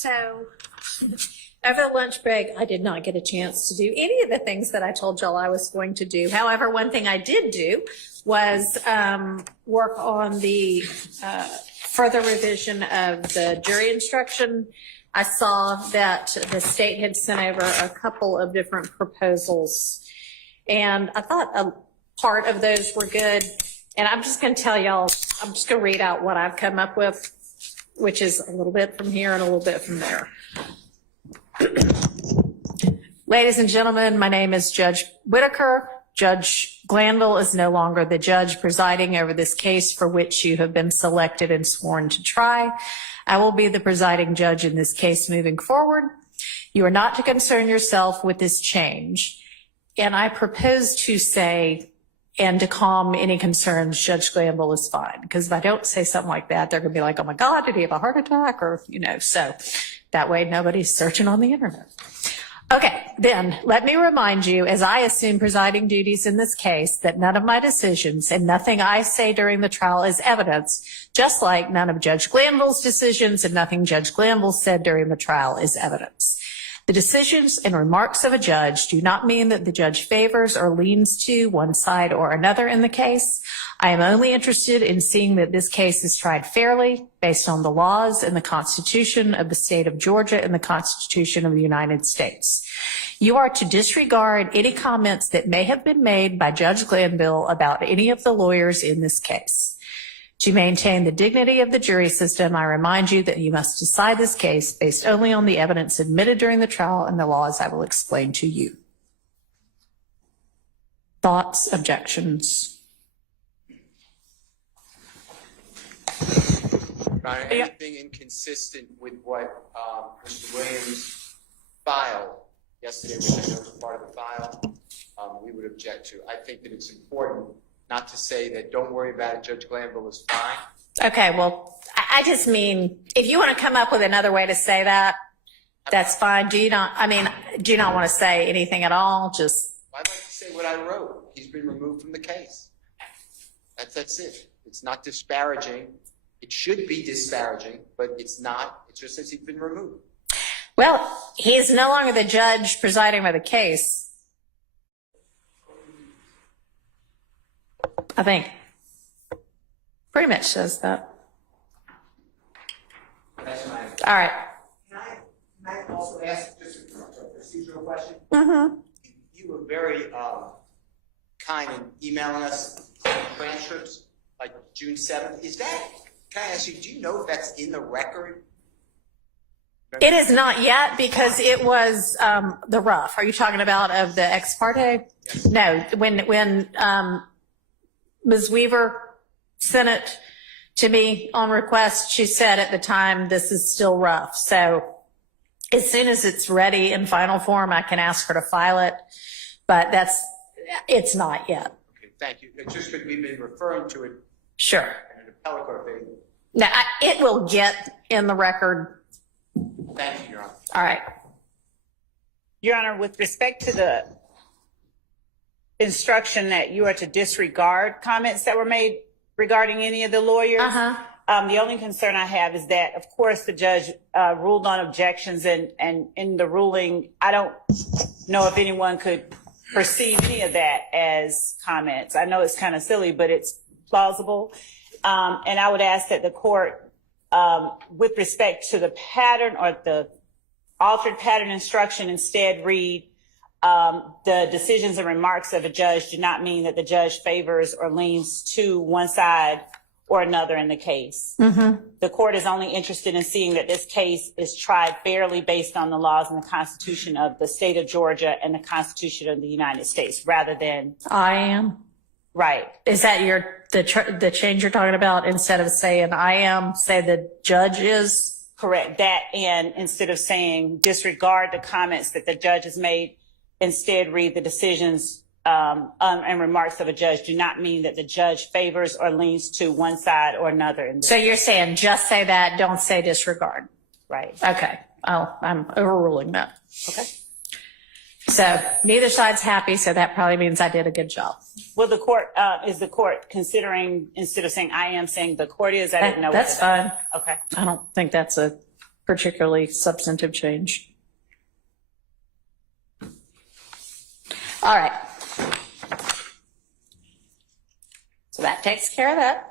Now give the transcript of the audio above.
So over the lunch break, I did not get a chance to do any of the things that I told y'all I was going to do. However, one thing I did do was work on the further revision of the jury instruction. I saw that the state had sent over a couple of different proposals, and I thought a part of those were good. And I'm just going to tell y'all, I'm just going to read out what I've come up with, which is a little bit from here and a little bit from there. Ladies and gentlemen, my name is Judge Whitaker. Judge Glanville is no longer the judge presiding over this case for which you have been selected and sworn to try. I will be the presiding judge in this case moving forward. You are not to concern yourself with this change. And I propose to say, and to calm any concerns, Judge Glanville is fine. Because if I don't say something like that, they're going to be like, oh my God, did he have a heart attack? Or, you know, so that way nobody's searching on the internet. Okay, then let me remind you, as I assume presiding duties in this case, that none of my decisions and nothing I say during the trial is evidence, just like none of Judge Glanville's decisions and nothing Judge Glanville said during the trial is evidence. The decisions and remarks of a judge do not mean that the judge favors or leans to one side or another in the case. I am only interested in seeing that this case is tried fairly based on the laws and the Constitution of the state of Georgia and the Constitution of the United States. You are to disregard any comments that may have been made by Judge Glanville about any of the lawyers in this case. To maintain the dignity of the jury system, I remind you that you must decide this case based only on the evidence admitted during the trial and the laws I will explain to you. Thoughts, objections? Anything inconsistent with what Mr. Williams filed yesterday, which I know was part of the file, we would object to. I think that it's important not to say that don't worry about it, Judge Glanville is fine. Okay, well, I just mean, if you want to come up with another way to say that, that's fine. Do you not want to say anything at all? Just. I'd like to say what I wrote. He's been removed from the case. That's it. It's not disparaging. It should be disparaging, but it's not. It just says he's been removed. Well, he is no longer the judge presiding over the case. I think pretty much says that. All right. Can I also ask just a procedural question? Mm-hmm. You were very kind in emailing us transcripts like June 7th. Is that, can I ask you, do you know if that's in the record? It is not yet because it was the rough. Are you talking about of the ex parte? Yes. No, when Ms. Weaver sent it to me on request, she said at the time, this is still rough. So as soon as it's ready in final form, I can ask her to file it, but it's not yet. Okay, thank you. It's just that we've been referring to it. Sure. In an appellate court opinion. Now, it will get in the record. Thank you, Your Honor. All right. Your Honor, with respect to the instruction that you are to disregard comments that were made regarding any of the lawyers, the only concern I have is that, of course, the judge ruled on objections, and in the ruling, I don't know if anyone could perceive any of that as comments. I know it's kind of silly, but it's plausible. And I would ask that the court, with respect to the pattern or the altered pattern instruction, instead read the decisions and remarks of a judge do not mean that the judge favors or leans to one side or another in the case. Mm-hmm. The court is only interested in seeing that this case is tried fairly based on the laws and the Constitution of the state of Georgia and the Constitution of the United States, rather than. I am. Right. Is that the change you're talking about? Instead of saying I am, say the judge is? Correct. That, and instead of saying disregard the comments that the judge has made, instead read the decisions and remarks of a judge do not mean that the judge favors or leans to one side or another. So you're saying just say that, don't say disregard. Right. Okay. I'm overruling that. Okay. So neither side's happy, so that probably means I did a good job. Well, the court, is the court considering, instead of saying I am, saying the court is? I didn't know. That's fine. Okay. I don't think that's a particularly substantive change. All right. So that takes care of that.